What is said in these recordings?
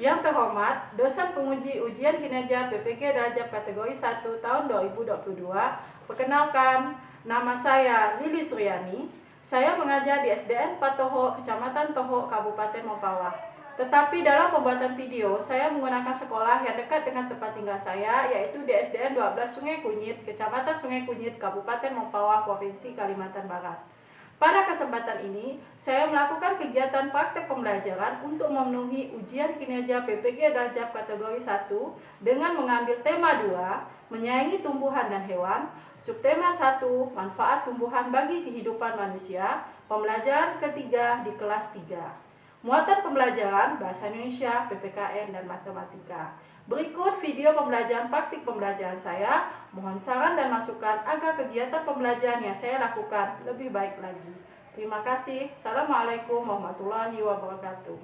Yang terhormat, dosen penguji ujian kinerja PPG Rajab kategori 1 tahun 2022. Perkenalkan, nama saya Lili Suryani. Saya mengajar di SDN 4 Toho, Kecamatan Toho, Kabupaten Mempawah. Tetapi dalam pembuatan video, saya menggunakan sekolah yang dekat dengan tempat tinggal saya, yaitu di SDN 12 Sungai Kunyit, Kecamatan Sungai Kunyit, Kabupaten Mempawah, Provinsi Kalimantan Barat. Pada kesempatan ini, saya melakukan kegiatan praktek pembelajaran untuk memenuhi ujian kinerja PPG Rajab kategori 1 dengan mengambil tema 2, menyayangi tumbuhan dan hewan, subtema 1, manfaat tumbuhan bagi kehidupan manusia, pembelajaran ketiga di kelas 3. Muatan pembelajaran Bahasa Indonesia, PPKN, dan Matematika. Berikut video pembelajaran praktik pembelajaran saya. Mohon saran dan masukan agar kegiatan pembelajaran yang saya lakukan lebih baik lagi. Terima kasih. Assalamualaikum warahmatullahi wabarakatuh.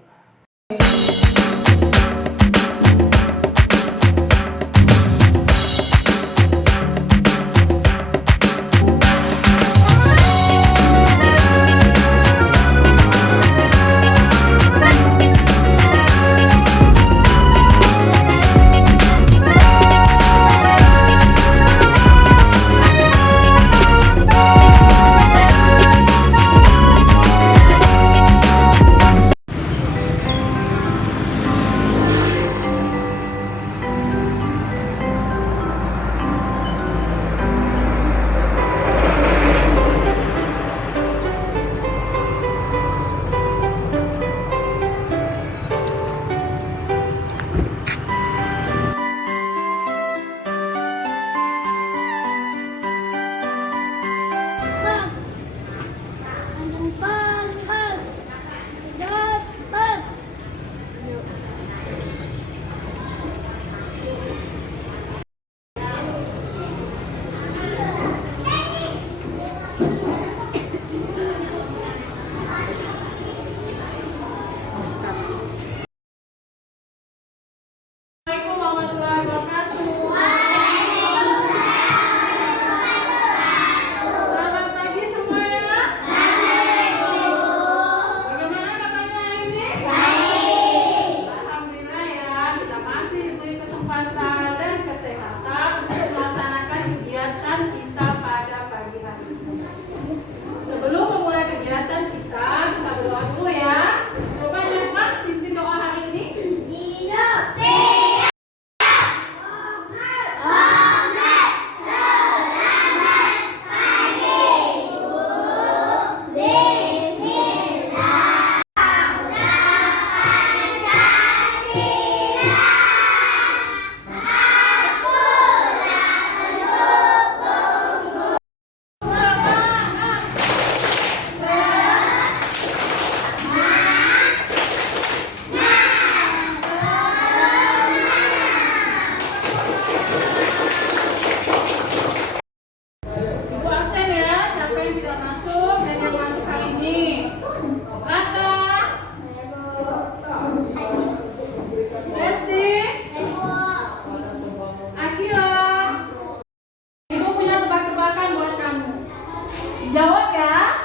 Jawab ya.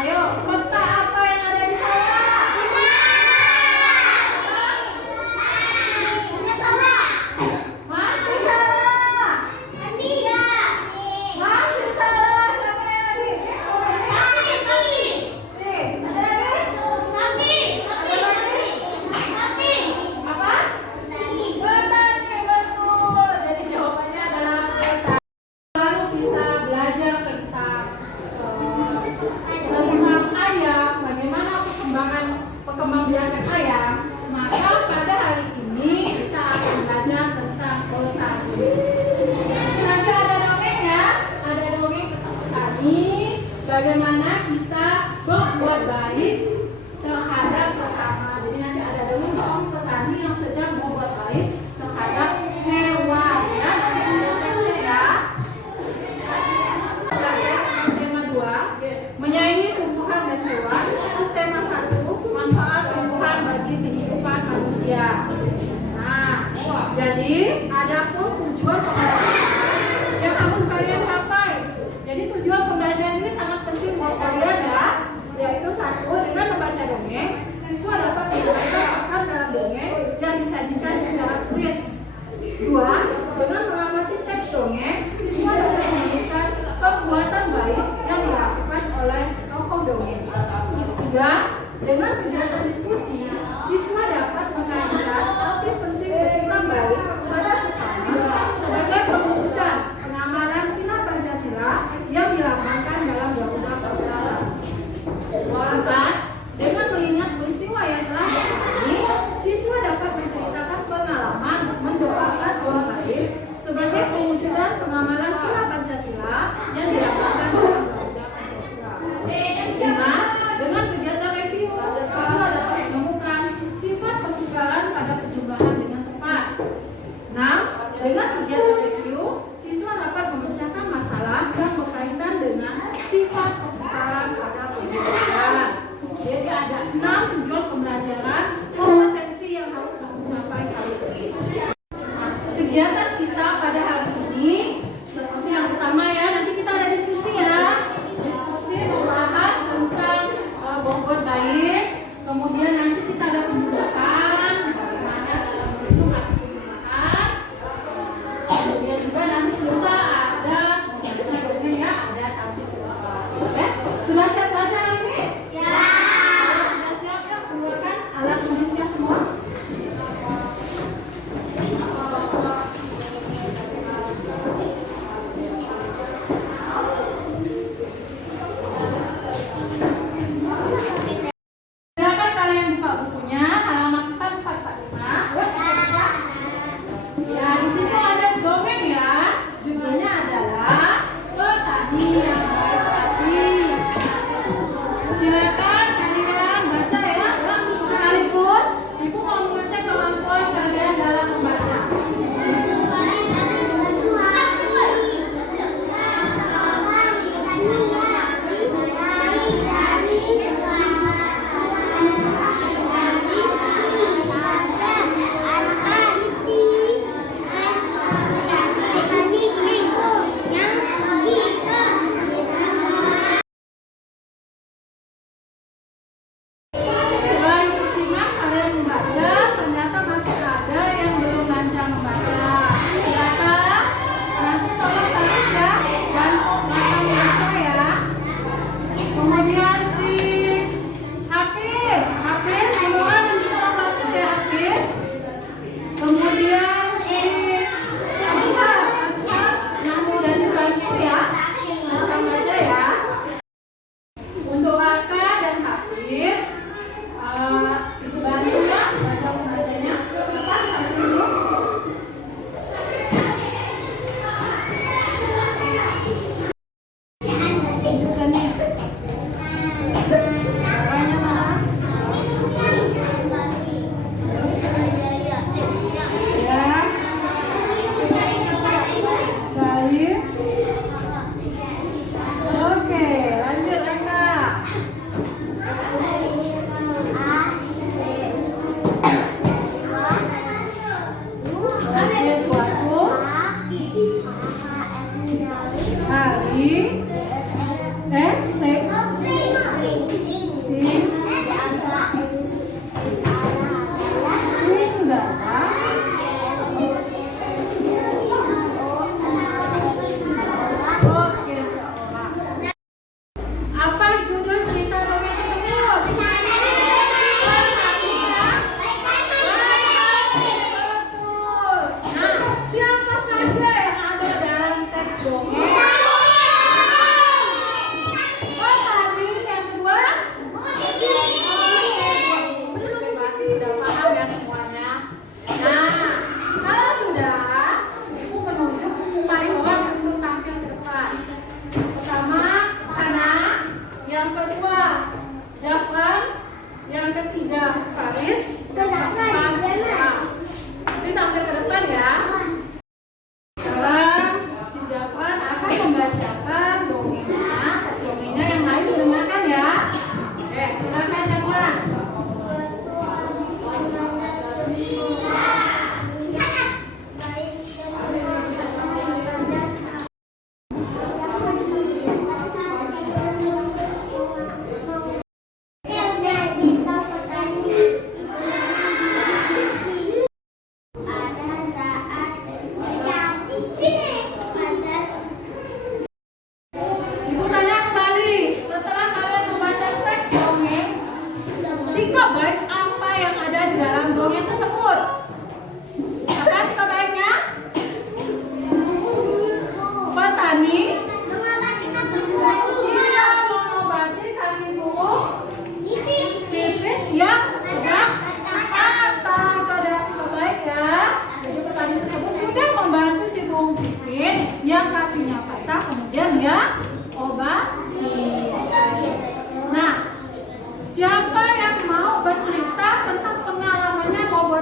Ayo, kota apa yang ada di sana? Masih salah. Masih salah. Siapa yang lagi? Apa? Petani, betul. Jadi jawabannya adalah petani. Lalu kita belajar tentang ayam, bagaimana perkembangbiakan ayam. Maka pada hari ini kita akan belajar tentang petani. Nanti ada dongengnya, ada dongeng tentang petani, bagaimana kita berbuat baik terhadap sesama. Jadi nanti ada dongeng seorang petani yang sedang berbuat baik terhadap hewan. Ya, nanti kita kasih ya. Tema 2, menyayangi tumbuhan dan hewan. Subtema 1, manfaat tumbuhan bagi kehidupan manusia. Nah, jadi ada pun tujuan pembelajaran yang harus kalian capai. Jadi tujuan pembelajaran ini sangat penting buat kalian ya, yaitu 1, dengan membaca dongeng, siswa dapat menyampaikan pesan dalam dongeng yang disajikan secara tulis. 2. Dengan mengamati teks dongeng, siswa dapat menemukan perbuatan baik yang dilakukan oleh tokoh dongeng. 3. Dengan kegiatan diskusi, siswa dapat mengajarkan arti penting bersikap baik kepada sesama sebagai perwujudan pengamalan sila Pancasila yang dilambangkan dalam Undang-Undang Pancasila. 4. Dengan mengingat peristiwa yang telah terjadi, siswa dapat menceritakan pengalaman mendoakan orang lain sebagai perwujudan pengamalan sila Pancasila yang dilambangkan dalam Undang-Undang Pancasila. 5. Dengan kegiatan review, siswa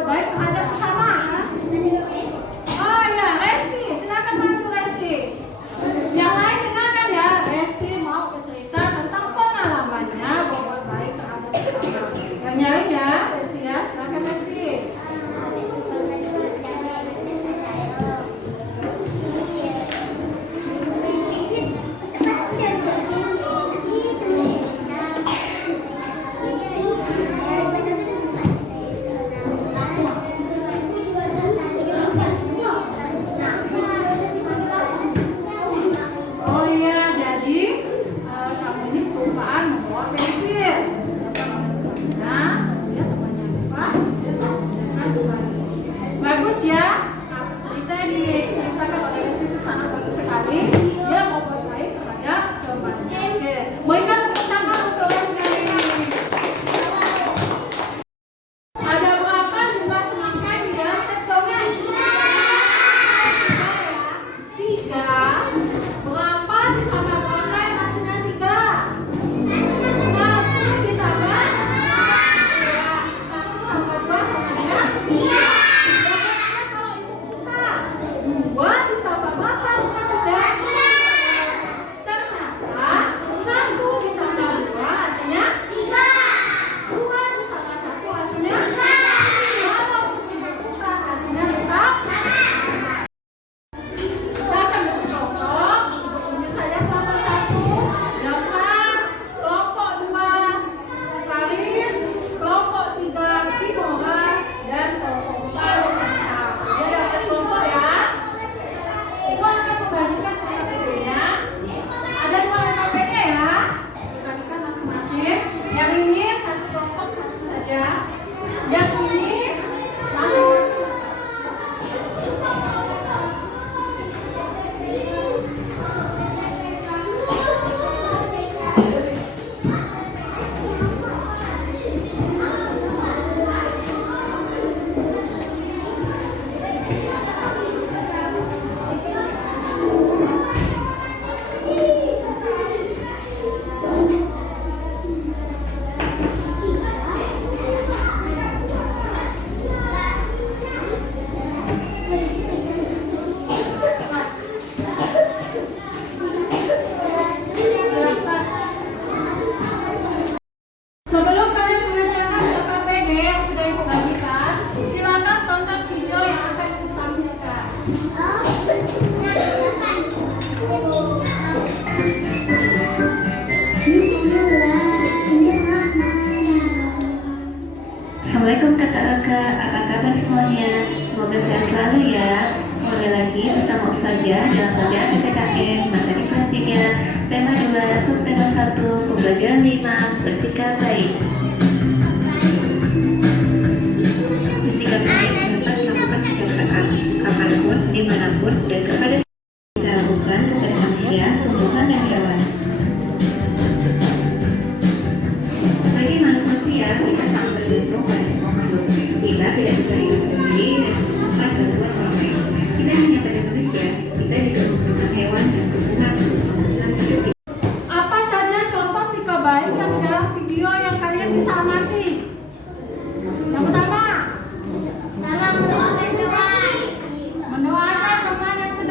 baik terhadap sesama. Oh ya, Resti, silakan maju Resti. Yang lain dengarkan ya, Resti mau bercerita tentang pengalamannya berbuat baik terhadap sesama. Yang nyari ya, Resti ya, silakan Resti. Bagus ya, cerita yang diceritakan oleh Resti itu sangat bagus sekali. Dia mau berbuat baik terhadap temannya. Oke, berikan tepuk tangan untuk Resti hari ini. Ada berapa jumlah semangka di dalam tes dongeng? 3. Berapa ditambah berapa yang hasilnya 3? 1 ditambah 1 tambah 2 sama dengan 3. Sebelum kalian mengerjakan KKPD yang sudah Ibu bagikan, silakan tonton video yang akan Ibu tampilkan. Assalamualaikum kakak-kakak, apa kabar semuanya? Semoga sehat selalu ya. Mulai lagi bersama Ustazah dalam pelajaran PPKN materi kelas 3, tema 2, subtema 1, pembelajaran 5, bersikap baik. Bersikap baik dapat melakukan setiap saat, kapanpun, dimanapun, dan kepada kita lakukan kepada manusia, tumbuhan, dan hewan. Sebagai manusia, kita sangat bergantung pada semua makhluk. Kita tidak bisa hidup sendiri dan membutuhkan bantuan orang lain. Tidak hanya pada manusia, kita juga membutuhkan hewan dan tumbuhan untuk melakukan hidup. Apa saja contoh sikap baik yang dalam video yang kalian bisa amati? Yang pertama, mendoakan teman yang sedang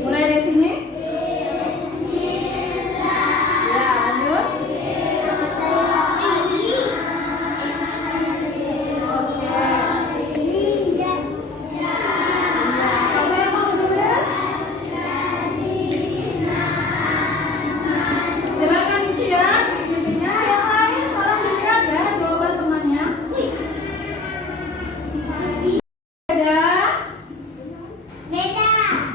Mulai dari sini. Ya, lanjut. Siapa yang mau tulis? Silakan isi ya. Intinya yang lain tolong dilihat ya jawaban temannya. Beda?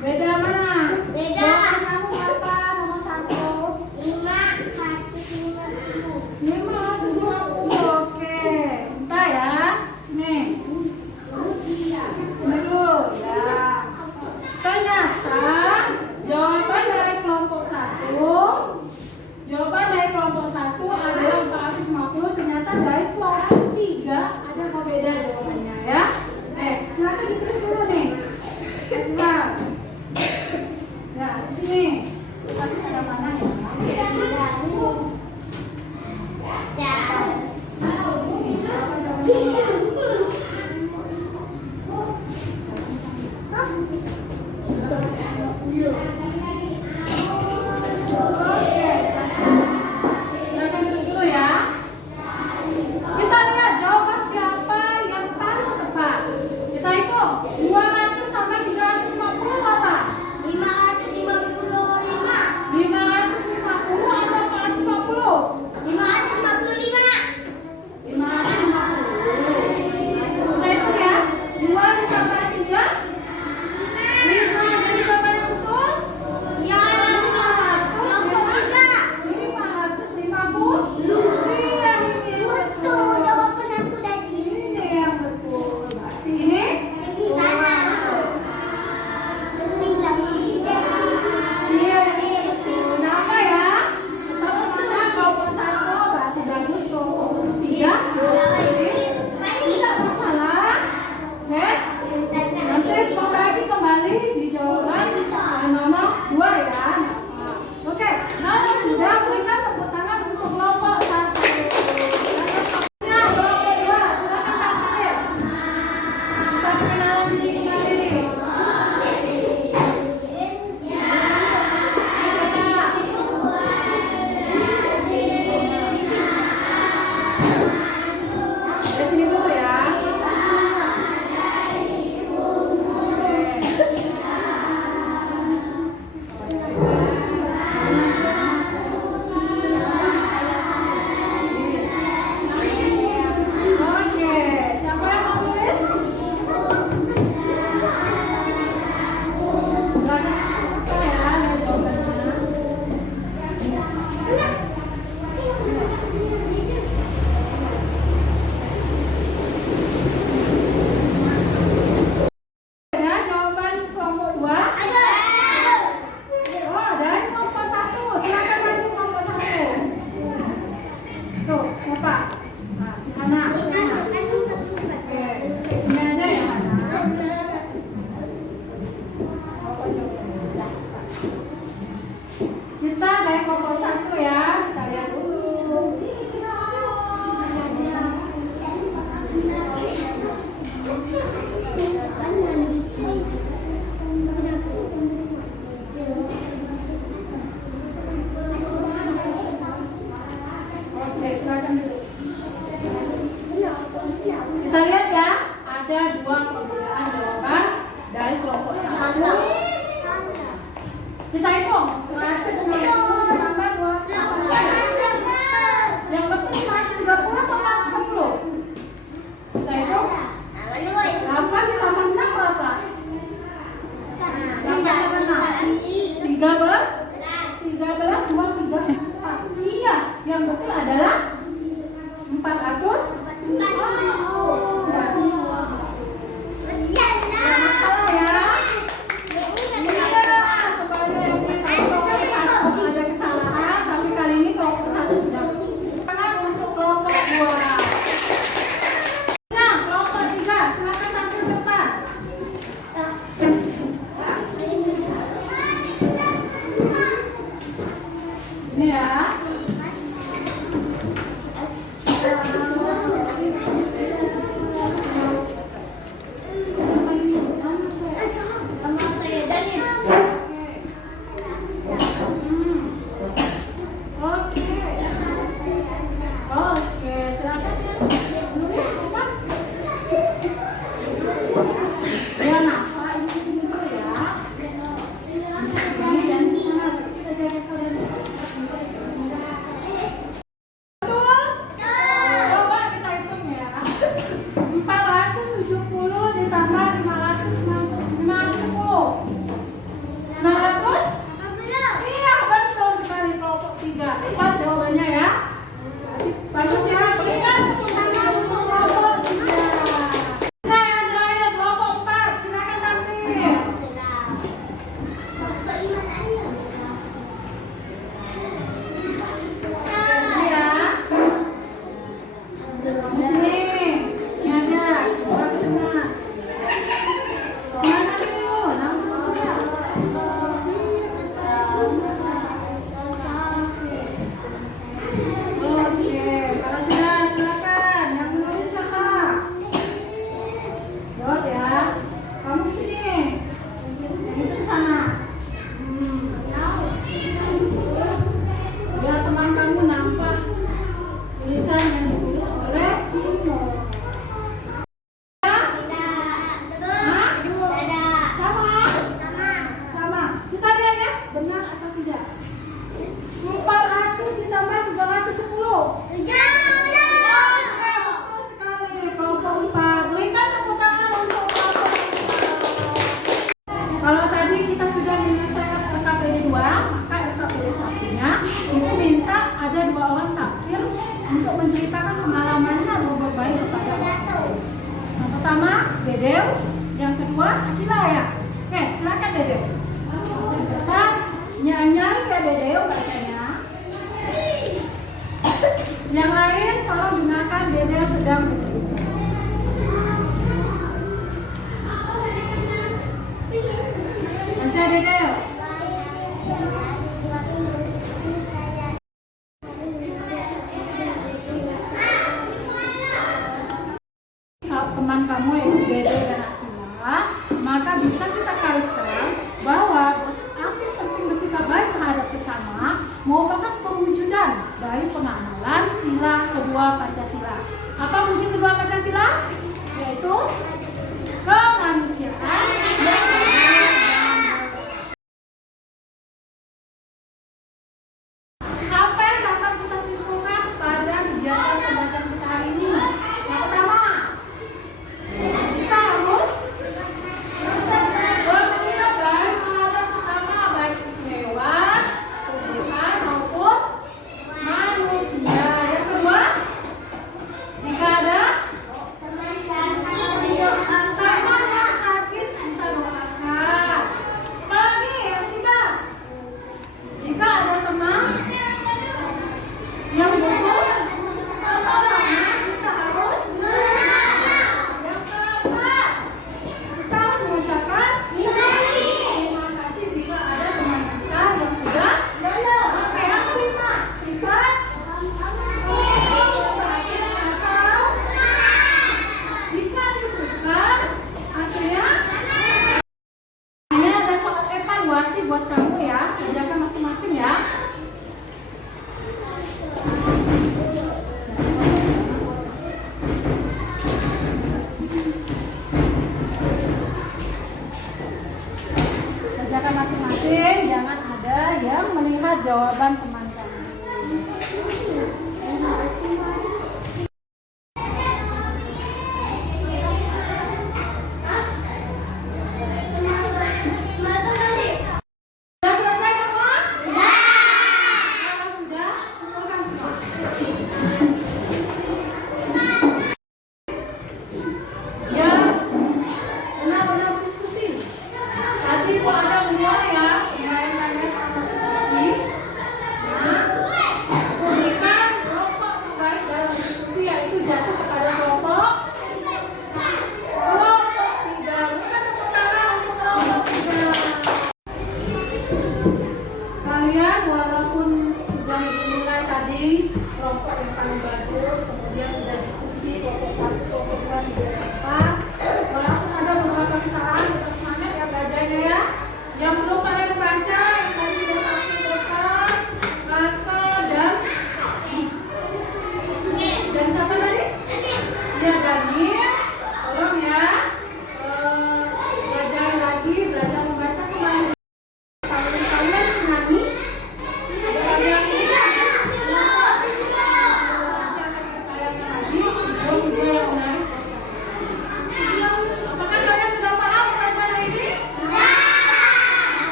Beda mana? Jawaban kamu apa? Nomor 1. 550. Oke. Entah ya. Nih. Ini dulu ya. Ternyata jawaban dari kelompok 1 adalah 450. Ternyata dari kelompok 3 ada apa beda jawabannya ya. Silakan ditulis dulu nih. Silakan. Ya, di sini. Tapi ada mana ya? Silakan duduk dulu ya. Kita lihat jawaban siapa yang paling tepat. Kita hitung 200 sampai 350 apa? 550 atau 450? 550. Saya hitung ya. 2 ditambah 3 5. Jadi jawaban yang betul 550. Iya, ini yang betul. Berarti ini iya, betul. Nama ya. Pertama kelompok 1 berarti bagus, kelompok 3 tidak masalah. Oke. Nanti perbaiki kembali di jawaban nomor 2 ya. Oke. Nah, sudah berikan tepuk tangan untuk kelompok 1. Ya, kelompok 2. Silakan Kak Fatir. Kita perkenalan diri kembali nih. Dari sini dulu ya. Oke, siapa yang mau tulis? Belajar apa ya, lihat jawabannya. Ada jawaban kelompok 2? Oh, dari kelompok 1. Silakan maju kelompok 1. Tuh, siapa? Nah, si Hana. Oke, sini aja ya Hana. Kita dari kelompok 1 ya. Kita lihat dulu. Oke, silakan dulu. Kita lihat ya, ada 2 perbedaan jawaban dari kelompok 1. Kita hitung 150 tambah 2. Yang betul 130 atau 410? Kita hitung 8 ditambah 6 berapa? 13 2 3 4. Iya, yang betul adalah 400. menceritakan pengalamannya berbuat baik kepada orang lain. Yang pertama, Dedeu. Yang kedua, Akila ya. Oke, silakan Dedeu. Nyanyi ya Dedeu bacanya. Yang lain tolong dengarkan Dedeu sedang bercerita. Baca Dedeu. Teman kamu yaitu Dede dan Akila, maka bisa kita kaitkan bahwa aktif penting bersikap baik terhadap sesama merupakan perwujudan dari pengamalan sila kedua Pancasila. Apa mungkin kedua Pancasila? Yaitu